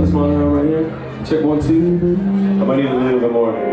got this monitor on right here. Check 1, 2. I might need a little bit more.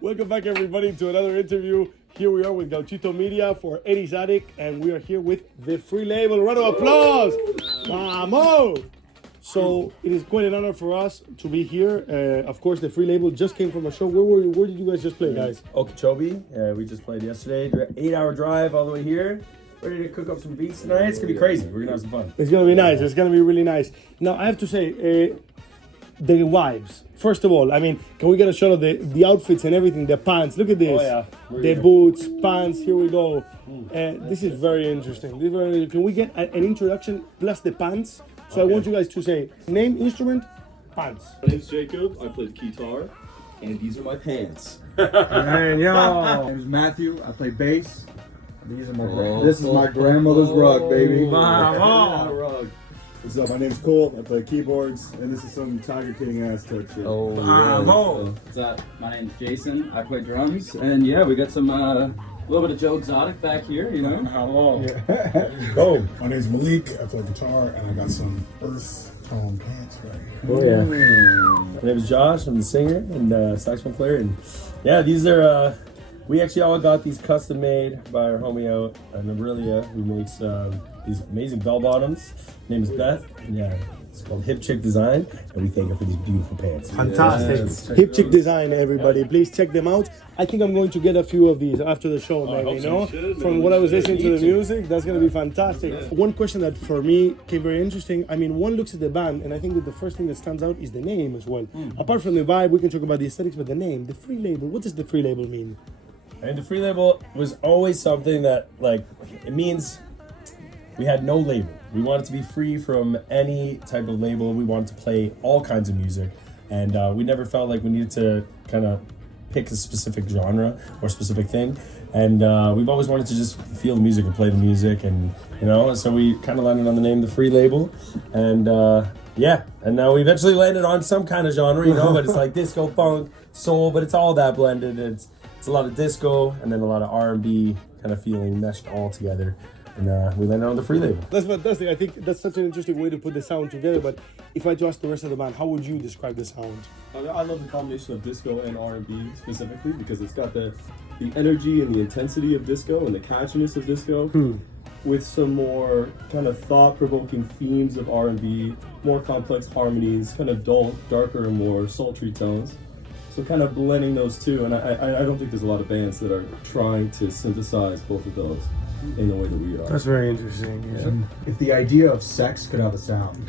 Welcome back, everybody, to another interview. Here we are with Gauchito Media for 80s Attic, and we are here with the free label. Round of applause! Vamos! So it is quite an honor for us to be here. Of course, the free label just came from a show. Where did you guys just play, guys? Okeechobee. We just played yesterday. 8-hour drive all the way here. Ready to cook up some beats tonight. It's gonna be crazy. We're gonna have some fun. It's gonna be nice. It's gonna be really nice. Now, I have to say, the vibes. First of all, I mean, can we get a shot of the outfits and everything? The pants. Look at this. Oh yeah. The boots, pants. Here we go. This is very interesting. Can we get an introduction plus the pants? So I want you guys to say name, instrument, pants. My name's Jacob. I play the guitar, and these are my pants. Man, yo. My name's Matthew. I play bass. These are my. This is my grandmother's rug, baby. Rug. What's up? My name's Cole. I play keyboards, and this is some Tiger King ass touch shit. What's up? My name's Jason. I play drums, and yeah, we got some little bit of Joe Exotic back here, you know. Oh, my name's Malik. I play guitar, and I got some earth tone pants right here. Oh yeah. My name is Josh. I'm the singer and saxophone player, and yeah, these are. We actually all got these custom made by our homie out in Aurelia, who makes these amazing bell bottoms. Her name is Beth. And yeah, it's called Hip Chick Design, and we thank her for these beautiful pants. Fantastic. Hip Chick Design, everybody. Please check them out. I think I'm going to get a few of these after the show, maybe, you know? From what I was listening to the music, that's going to be fantastic. Yeah. One question that for me came very interesting. I mean, one looks at the band, and I think that the first thing that stands out is the name as well. Apart from the vibe, we can talk about the aesthetics, but the name, the free label, what does the free label mean? And the free label was always something that, like, it means we had no label. We wanted to be free from any type of label. We wanted to play all kinds of music. And we never felt like we needed to kind of pick a specific genre or specific thing. And we've always wanted to just feel the music and play the music. And, you know, so we kind of landed on the name The Free Label. And yeah, and now we eventually landed on some kind of genre, you know, but it's like disco, funk, soul, but it's all that blended. It's a lot of disco and then a lot of R&B kind of feeling meshed all together. And we landed on the free label. That's fantastic. I think that's such an interesting way to put the sound together. But if I had to ask the rest of the band, how would you describe the sound? I love the combination of disco and R&B specifically because it's got the energy and the intensity of disco and the catchiness of disco with some more kind of thought-provoking themes of R&B, more complex harmonies, kind of dull, darker and more sultry tones. So kind of blending those two, and I don't think there's a lot of bands that are trying to synthesize both of those in the way that we are. That's very interesting. Yeah. If the idea of sex could have a sound,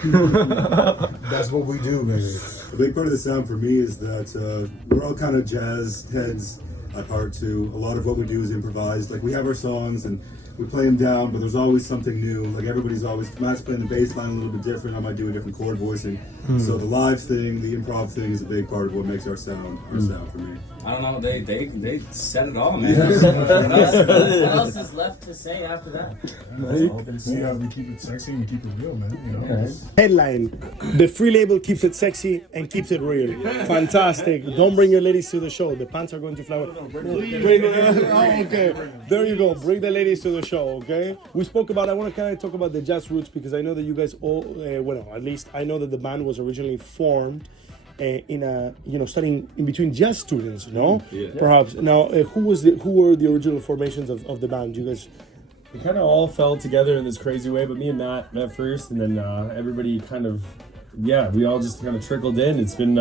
that's what we do, baby. A big part of the sound for me is that we're all kind of jazz heads at heart too. A lot of what we do is improvised. Like we have our songs and we play them down, but there's always something new. Like everybody's always, Matt's playing the bass line a little bit different. I might do a different chord voicing. So the live thing, the improv thing is a big part of what makes our sound for me. I don't know, they said it all, man. What else is left to say after that? See how we keep it sexy and keep it real, man. You know? Headline: the free label keeps it sexy and keeps it real. Fantastic. Don't bring your ladies to the show. The pants are going to fly. Oh, okay. There you go. Bring the ladies to the show, okay? We spoke about, I want to kind of talk about the jazz roots because I know that you guys all, well, at least I know that the band was originally formed in a, you know, studying in between jazz students, no? Yeah. Perhaps. Now, who were the original formations of the band? You guys? We kind of all fell together in this crazy way, but me and Matt met first, and then everybody kind of, yeah, we all just kind of trickled in. It's been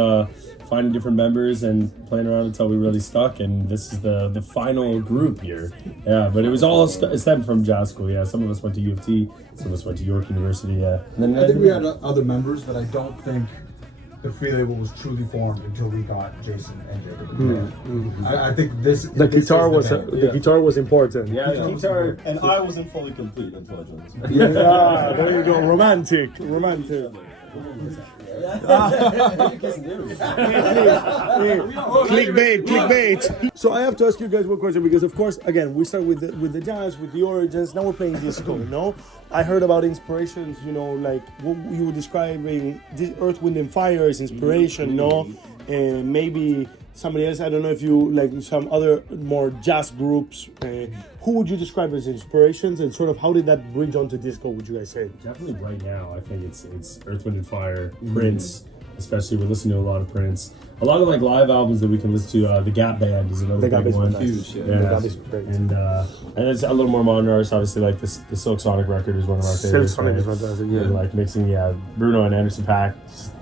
finding different members and playing around until we really stuck, and this is the final group here. Yeah, but it was all stemmed from jazz school. Yeah, some of us went to U of T, some of us went to York University. Yeah, and then I think we had other members, but I don't think the free label was truly formed until we got Jason and Jacob. I think the guitar was important. Yeah, the guitar, and I wasn't fully complete until I joined this. Yeah, there you go. Romantic. Clickbait. So I have to ask you guys one question because, of course, again, we start with the jazz, with the origins. Now we're playing disco. I heard about inspirations. Like what you were describing, Earth, Wind, and Fire is inspiration. And maybe somebody else. I don't know if you like some other more jazz groups. Who would you describe as inspirations, and sort of how did that bridge onto disco? Would you guys say? Definitely right now, I think it's Earth, Wind, and Fire, Prince. Especially, we're listening to a lot of Prince. A lot of like live albums that we can listen to. The Gap Band is another big one. Huge, yeah. The Gap is great. And it's a little more modern artists. Obviously, like the Silk Sonic record is one of our favorites. Silk Sonic is fantastic. Yeah. And like mixing, Bruno and Anderson .Paak.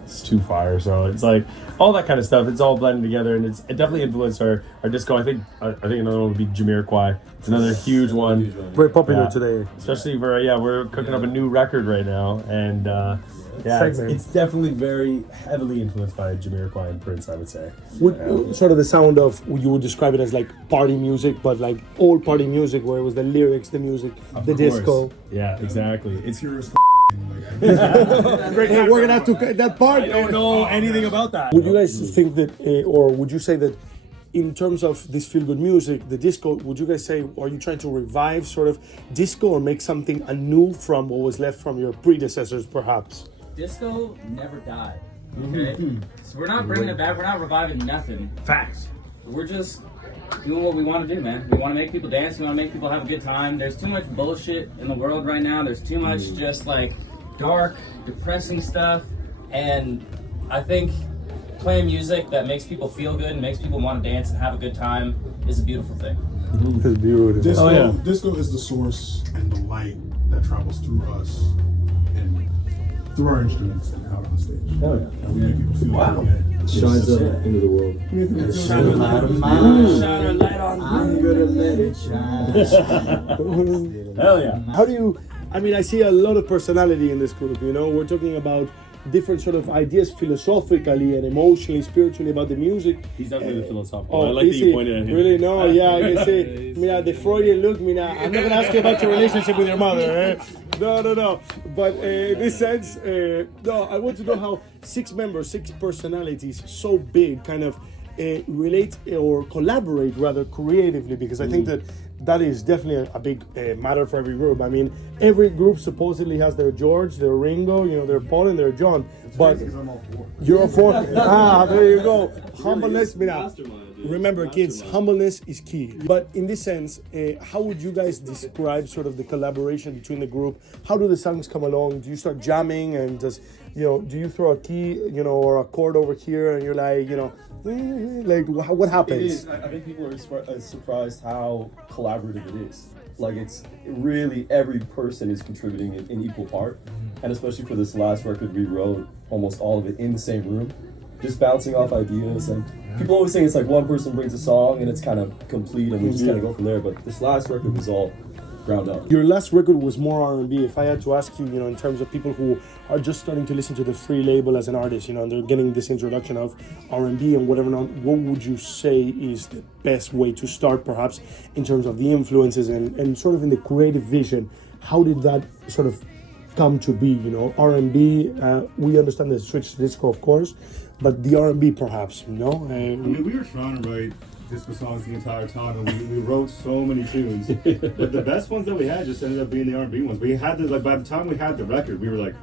It's too fire. So it's like all that kind of stuff. It's all blended together, and it definitely influenced our disco. I think another one would be Jamiroquai. It's another huge one. Very popular today. Especially we're cooking up a new record right now, and. It's definitely very heavily influenced by Jamiroquai and Prince, I would say. Sort of the sound of, you would describe it as like party music, but like old party music where it was the lyrics, the music, the disco. Yeah, exactly. It's Great. Hey, we're gonna have to cut that part. I don't know anything about that. Would you guys think that, or would you say that in terms of this feel-good music, the disco, would you guys say, are you trying to revive sort of disco or make something anew from what was left from your predecessors, perhaps? Disco never died. Okay? So we're not bringing it back. We're not reviving nothing. Facts. We're just doing what we want to do, man. We want to make people dance. We want to make people have a good time. There's too much bullshit in the world right now. There's too much just like dark, depressing stuff. And I think playing music that makes people feel good and makes people want to dance and have a good time is a beautiful thing. It's beautiful. Disco is the source and the light that travels through us and through our instruments and out on stage. Oh yeah. And we make people feel good. It shines up into the world. Shine a light on mine. Shine a light on mine. I'm gonna let it shine. Hell yeah. How do you, I see a lot of personality in this group, We're talking about different sort of ideas philosophically and emotionally, spiritually about the music. He's definitely the philosophical. I like that you pointed at him. Really? No, yeah, I can say, the Freudian look, I'm not going to ask you about your relationship with your mother. No. But in this sense, I want to know how 6 members, 6 personalities, so big, kind of relate or collaborate rather creatively, because I think that is definitely a big matter for every group. Every group supposedly has their George, their Ringo, their Paul, and their John. But you're all 4. There you go. Humbleness, remember, kids, humbleness is key. But in this sense, how would you guys describe sort of the collaboration between the group? How do the songs come along? Do you start jamming and just, do you throw a key, or a chord over here and you're like, like what happens? It is. I think people are surprised how collaborative it is. Like it's really every person is contributing in equal part, and especially for this last record, we wrote almost all of it in the same room, just bouncing off ideas. And people always think it's like one person brings a song and it's kind of complete and we just kind of go from there. But this last record was all ground up. Your last record was more R&B. If I had to ask you, in terms of people who are just starting to listen to the free label as an artist, and they're getting this introduction of R&B and whatever, what would you say is the best way to start, perhaps, in terms of the influences and sort of in the creative vision? How did that sort of come to be? R&B, we understand the switch to disco, of course, but the R&B, perhaps, we were trying to write disco songs the entire time, and we wrote so many tunes, but the best ones that we had just ended up being the R&B ones. We had by the time we had the record, we were like,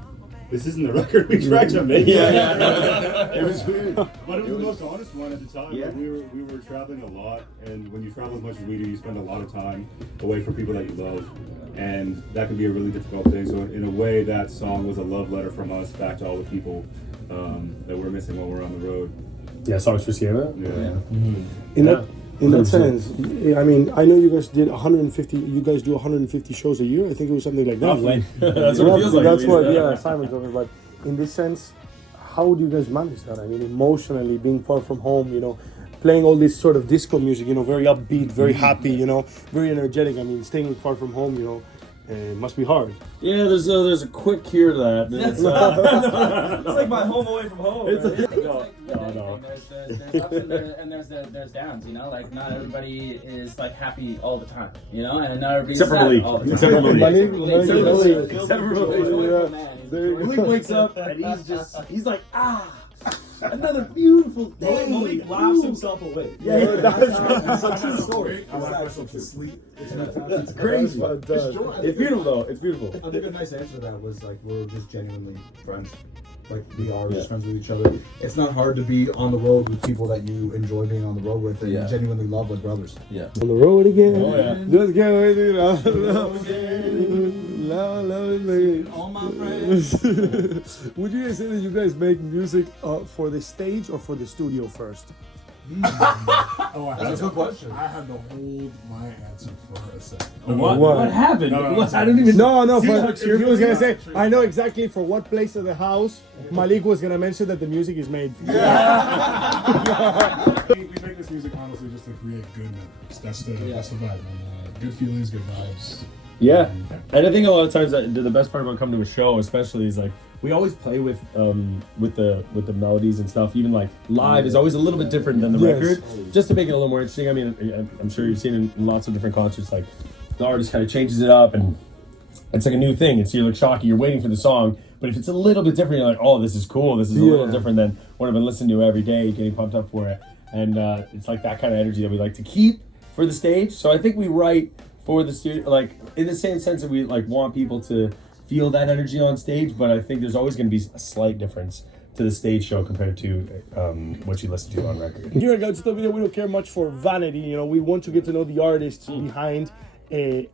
this isn't the record we tried to make. It was weird, but it was the most honest one at the time. Yeah. Like we were traveling a lot, and when you travel as much as we do, you spend a lot of time away from people that you love, and that can be a really difficult thing. So in a way, that song was a love letter from us back to all the people that we're missing while we're on the road. Yeah, songs for Sierra. Yeah. In that sense, I know you guys did 150. You guys do 150 shows a year. I think it was something like that. Roughly. That's what it feels like. That's what. Yeah, Simon told me. But in this sense, how do you guys manage that? Emotionally, being far from home, playing all this sort of disco music, very upbeat, very happy, very energetic. Staying far from home, It must be hard. Yeah, there's a quick cure to that. It's, It's like my home away from home. It's right? like- No. There's ups and there's downs, you know? Like, not everybody is, like, happy all the time, you know? And not everybody's Except for sad Malik. all the time. Except for Malik. Malik. Except for Malik. Joyful man. Malik wakes up and he's like, another beautiful day. Malik laughs himself away. Yeah, that's a true story. I allow myself to sleep. It's crazy. It's beautiful though. It's beautiful. I think a nice answer to that was like we're just genuinely friends. Like we are just friends with each other. It's not hard to be on the road with people that you enjoy being on the road with and you genuinely love like brothers. Yeah. On the road again. Oh yeah. Just can't wait to love All my friends. Would you guys say that you guys make music for the stage or for the studio first? Oh, That's a good question. I had to hold my answer for a second. What happened? No, I don't even. No, See, but look, he was gonna say, true. I know exactly for what place of the house Malik was gonna mention that the music is made. We make this music honestly just to create good memories. That's the vibe, man. Good feelings, good vibes. Yeah, and I think a lot of times that the best part about coming to a show, especially, is like we always play with the melodies and stuff. Even like live is always a little bit different than the record, just to make it a little more interesting. I mean, I'm sure you've seen in lots of different concerts, like the artist kind of changes it up, and it's like a new thing. It's you're like shocking. You're waiting for the song, but if it's a little bit different, you're like, oh, this is cool. This is a little different than what I've been listening to every day, getting pumped up for it. And it's like that kind of energy that we like to keep for the stage. So I think we write for the studio, like in the same sense that we like want people to feel that energy on stage, but I think there's always going to be a slight difference to the stage show compared to what you listen to on record. Here at Gauchito Video, we don't care much for vanity. You know, we want to get to know the artists behind the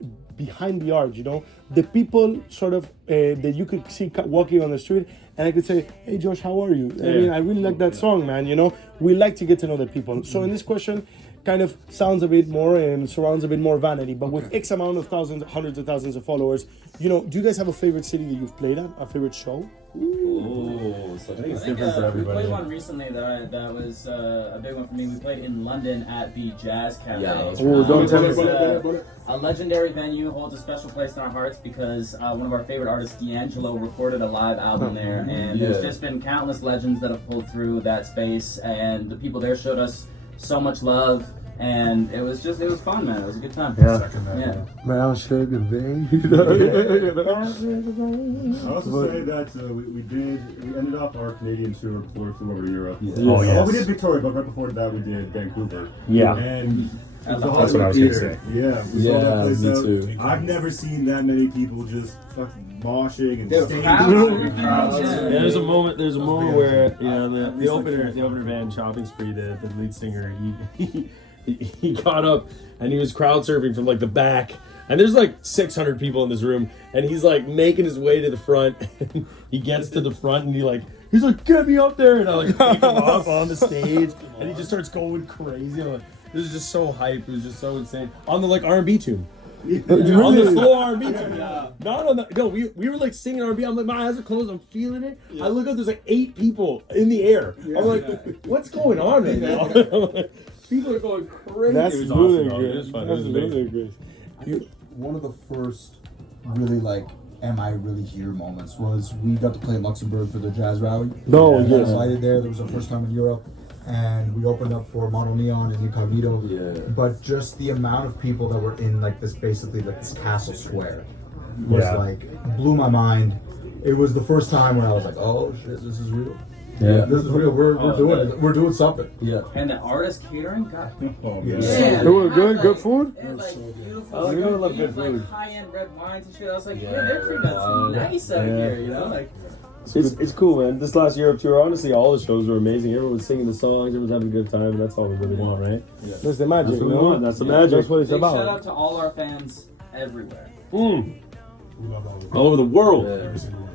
art. You know, the people sort of that you could see walking on the street, and I could say, "Hey, Josh, how are you?" I mean, I really like that song, man. You know, we like to get to know the people. So in this question, kind of sounds a bit more and surrounds a bit more vanity, but with X amount of thousands, hundreds of thousands of followers, you know, do you guys have a favorite city that you've played at? A favorite show? Oh, so I think it's I think, different for we everybody. played one recently that was a big one for me. We played in London at the Jazz Cafe. Don't tell me It's, about it. a legendary venue, holds a special place in our hearts because one of our favorite artists, D'Angelo, recorded a live album there, and there's just been countless legends that have pulled through that space, and the people there showed us so much love. And it was fun, man. It was a good time. Yeah. Man, sugar, baby. I also say that we ended off our Canadian tour before we flew over to Europe. Oh, yes. Well, we did Victoria, but right before that we did Vancouver. Yeah. And That's the what Hollywood I was gonna Theater. say. Yeah, we sold that place me out. too. I've never seen that many people just fucking moshing and There staying. There's a moment where the opener band Shopping Spree, the lead singer, he got up and he was crowd surfing from like the back, and there's like 600 people in this room, and he's like making his way to the front. And he gets to the front and he's like, get me up there, and I like pick him up on the stage, and he just starts going crazy. I'm like, this is just so hype. It was just so insane on the like R&B tune. On the slow R&B tune. Not on the, no, we were like singing R&B. I'm like, my eyes are closed, I'm feeling it. I look up, there's like 8 people in the air. I'm like, what's going on right now? People are going crazy. That's It was really awesome, good. It was fun. That's It was really amazing. good. One of the first really like am I really here moments was we got to play in Luxembourg for the jazz rally. No, We yeah. got invited there. That was our first time in Europe, and we opened up for Mono Neon and Incognito. Yeah. But just the amount of people that were in like this basically like this castle square was like blew my mind. It was the first time when I was like, oh shit, this is real. Yeah. This is real. We're doing it. We're doing something. Yeah. And the artist catering, God. Oh, Yeah. yeah. It was good, good food? And like beautiful, Oh, like, you know I love good like food. high-end red wines and shit. I was like, yeah, they're treating us nice out here, you know? Like, It's cool, man. This last Europe tour, honestly, all the shows were amazing. Everyone was singing the songs, everyone was having a good time, and that's all we really want, right? That's the magic, That's what you we know? want. That's the magic. That's what it's big shout about. out to all our fans everywhere. We love all of All over the world. every single one.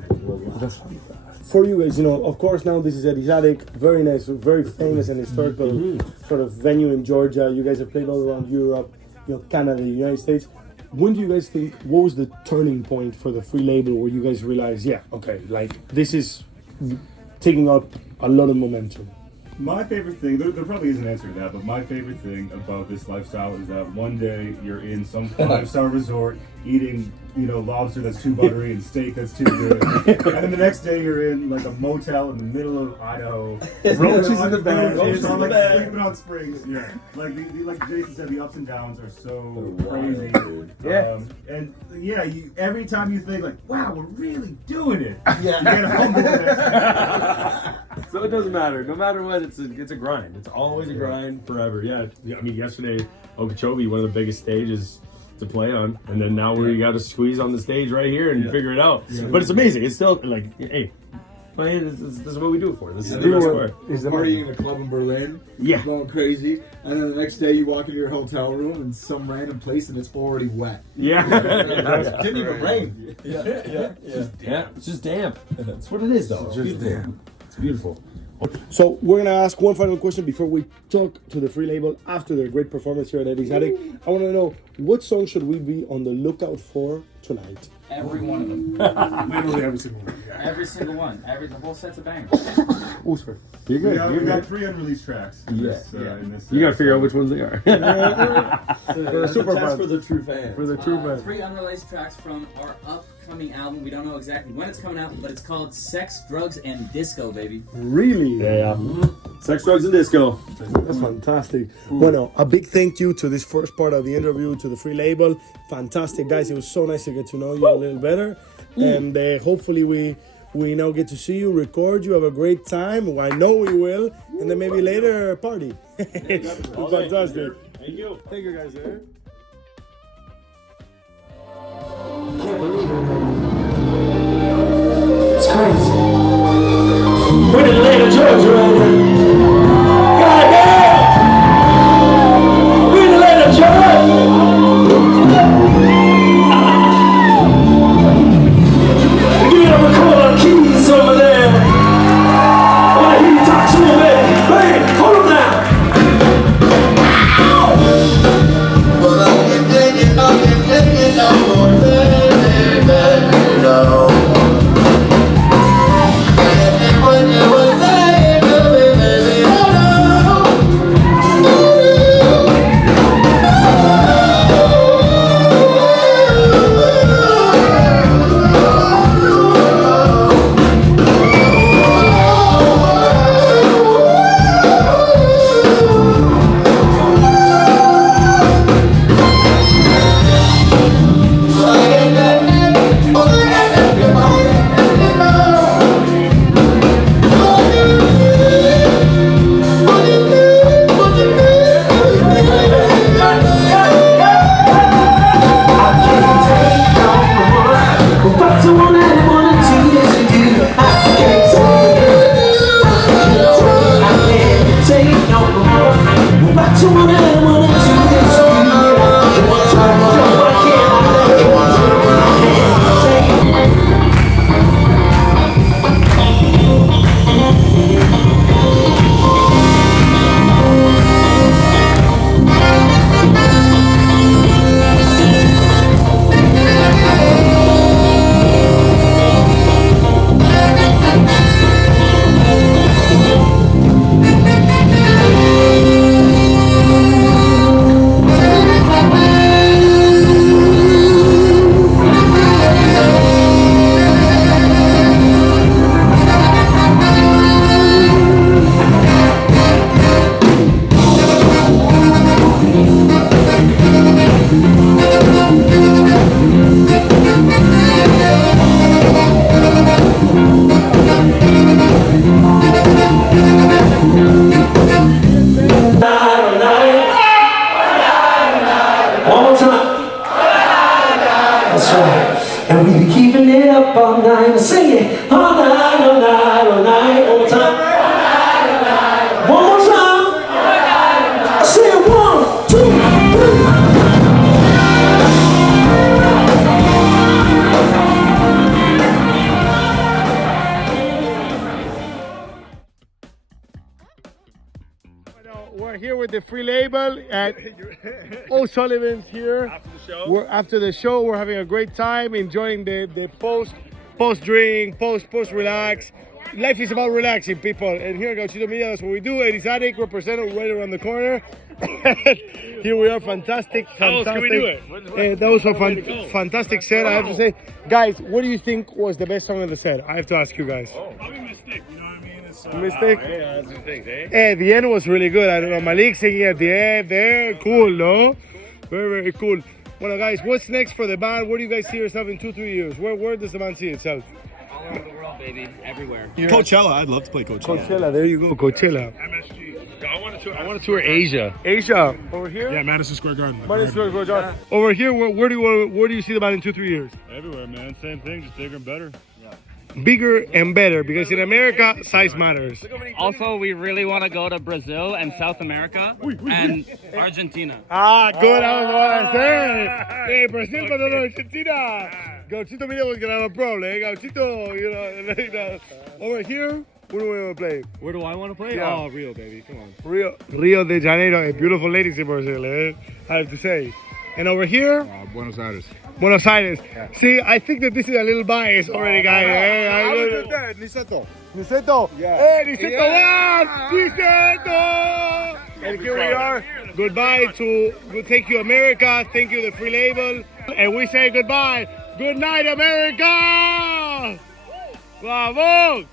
For you guys, you know, of course now this is a exotic, very nice, very famous and historical sort of venue in Georgia. You guys have played all around Europe, you know, Canada, the United States. When do you guys think, what was the turning point for the free label where you guys realized, yeah, okay, like this is taking up a lot of momentum? My favorite thing, there probably is an answer to that, but my favorite thing about this lifestyle is that one day you're in some 5-star resort eating, lobster that's too buttery and steak that's too good. And then the next day you're in like a motel in the middle of Idaho. Roaches in the bed. Roaches in the bed. Sleeping on springs. Yeah. Like like Jason said, the ups and downs are so crazy. Yeah. And yeah, every time you think like, wow, we're really doing it. Yeah. You get humbled the next day. So it doesn't matter. No matter what, it's a grind. It's always a grind forever. Yeah. I mean, yesterday, Okeechobee, one of the biggest stages to play on, and then now we got to squeeze on the stage right here and figure it out. Yeah. But it's amazing. It's still like, hey, playing this is what we do it for. This is the best part. Is partying in a club in Berlin, going crazy, and then the next day you walk into your hotel room in some random place and it's already wet. Yeah. It didn't even rain. It's just damp. That's what it is, though. It's just damp. It's beautiful. So we're gonna ask one final question before we talk to the free label after their great performance here at Eddie's Attic. I want to know, what song should we be on the lookout for tonight? Every one of them. Literally every single one. Yeah. Every single one. The whole set's a banger. Oh, sorry. You're good. We got 3 unreleased tracks. In this, You gotta figure out which ones they are. For the super fans. For the true fans. For the true fans. 3 unreleased tracks from our upcoming album. We don't know exactly when it's coming out, but it's called Sex, Drugs, and Disco, baby. Really? Yeah. Sex, drugs, and disco. That's fantastic. Bueno, a big thank you to this first part of the interview, to the free label. Fantastic, guys. It was so nice to get to know you a little better. And hopefully we now get to see you, record you, have a great time. I know we will. And then maybe later, party. Fantastic. Thank you. Thank you, guys. It's crazy. We're in Atlanta, Georgia right now. Goddamn! We're in Atlanta, Georgia. Give me a record on keys over there. I wanna hear you talk to me, baby. Hey, hold them down. Well, I can take it, I'm going baby, no. And we be keeping it up all night. Sing it all night, all night, all night. One more time. One more time. I say it 1, 2, 3. We're here with the free label at O'Sullivan's here. After the show. After the show, we're having a great time, enjoying the post post-drink, post-relax. Life is about relaxing, people. And here at Gauchito Media, that's what we do. Exotic represented right around the corner. Here we are, fantastic. How else can we do it? That was a fantastic set, I have to say. Guys, what do you think was the best song of the set? I have to ask you guys. Probably Mystic, you know what I mean? It's, Mystic? Yeah, that's the thing, eh? The end was really good. I don't know, Malik singing at the end there. Cool, no? Very, very cool. Well, guys, what's next for the band? Where do you guys see yourself in 2-3 years? Where does the band see itself? All over the world, baby. Everywhere. Coachella, I'd love to play Coachella. Coachella, there you go, Coachella. MSG. I want to tour Asia. Asia, over here? Yeah, Madison Square Garden. Madison Square Garden. Over here, where do you see the band in 2-3 years? Everywhere, man. Same thing, just bigger and better. Bigger and better, because in America, size matters. Also, we really want to go to Brazil and South America and Argentina. Ah, good, I was what I said. Hey, Brazil, but no, Argentina. Gauchito Media was gonna have a problem, eh? Gauchito, you know. Over here, where do we want to play? Where do I want to play? Yeah. Oh, Rio, baby. Come on. Rio de Janeiro, a beautiful ladies in Brazil, eh? I have to say. And over here, Buenos Aires. Buenos Aires. Yeah. See, I think that this is a little biased already, guys. Niceto. Niceto. Yeah. Hey, Niceto, what? Niceto. And here we are. Goodbye to, thank you, America. Thank you, the free label. And we say goodbye. Good night, America. Bravo.